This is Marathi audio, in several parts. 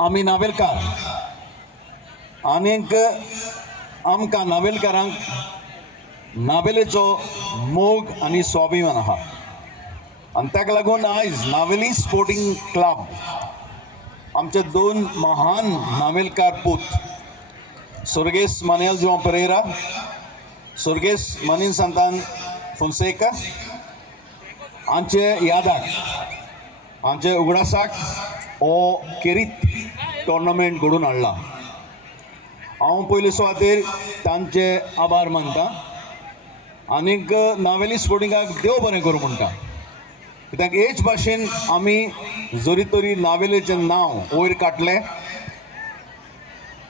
आमी नावेलकार आनीक आमकां नावेलकारांक नावेलेचो मोग आनी स्वाभिमान आहा आनी ताका लागून आयज नावेली स्पोर्टिंग क्लब आमचे दोन महान नावेलकार पूत सुर्गेस मानुएल जोão पेरेरा, सुर्गेस मनीन सांतान फोन्सेका हांचे यादाक हांचे उगडासाक हो खेरीत टोर्नामेंट घडोवन हाडला। हांव पयले सुवातेर तांचे आभार मानता आनीक नावेली स्पोर्टिंगाक देव बरें करूं म्हणटा, कित्याक हेच भाशेन आमी जोरी तोरी नावेलेचें नांव वयर काडलें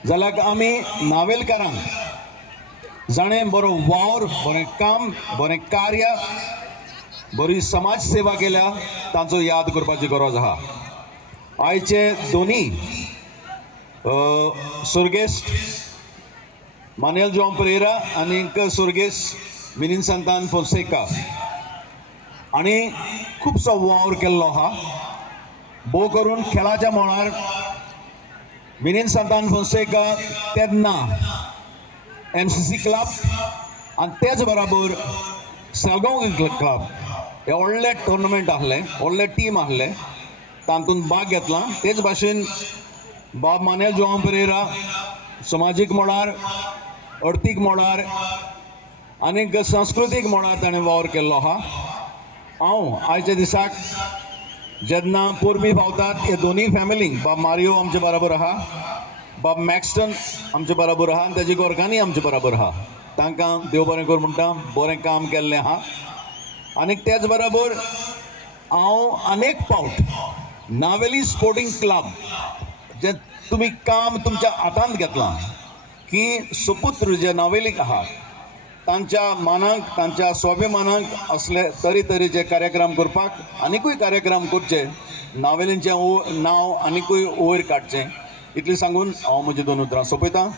जाल्यार आमी नावेलकारांक जाणें बरो वावर, बरें काम, बरें कार्य, बरी समाज सेवा केल्या तांचो याद करपाची गरज आहा। आयचे दोनी सुर्गेस मानुएल जोão पेरेरा आनीक सुर्गेस मिनीन सांतान फोन्सेका हांणी खुबसो वावर केल्लो आहा। भोव करून खेळाच्या मळार मिनीन सांतान फोन्सेका तेन्ना MCC क्लब आनी तेच बराबर सालगांव क्लब हे व्हडले टोर्नामेंट आहले, व्हडले टीम आहले, तातूंत भाग घेतला। तेच भाशेन बाब मानुएल जोão पेरेरा समाजीक मळार, अर्थीक मळार आनीक सांस्कृतीक मळार ताणें वावर केल्लो आहा। हांव आयच्या दिसाक जेन्ना पोरबी पावतात हे दोनी फॅमिलींक बाब मारियो आमचे बराबर आहा, बाब मॅक्स्टन आमचे बराबर आहा आनी ताजी गोरकांनी आमचे बराबर आहा। तांकां देव बरें कर म्हणटा, बरें काम केल्लें आहा। आनीक तेच बराबर हांव अनेक फावट नावेली स्पोर्टिंग क्लब जे तुमी काम तुमच्या हातांत घेतलां की सुपुत्र जे नावेलीक आहात तांच्या मानाक, तांच्या स्वाभिमानाक असले तरेतरेचे कार्यक्रम करपाक आनीकूय कार्यक्रम करचे, नावेलींचें नांव आनीकूय वयर काडचें, इतलें सांगून हांव म्हजी दोन उतरां सोंपयतां।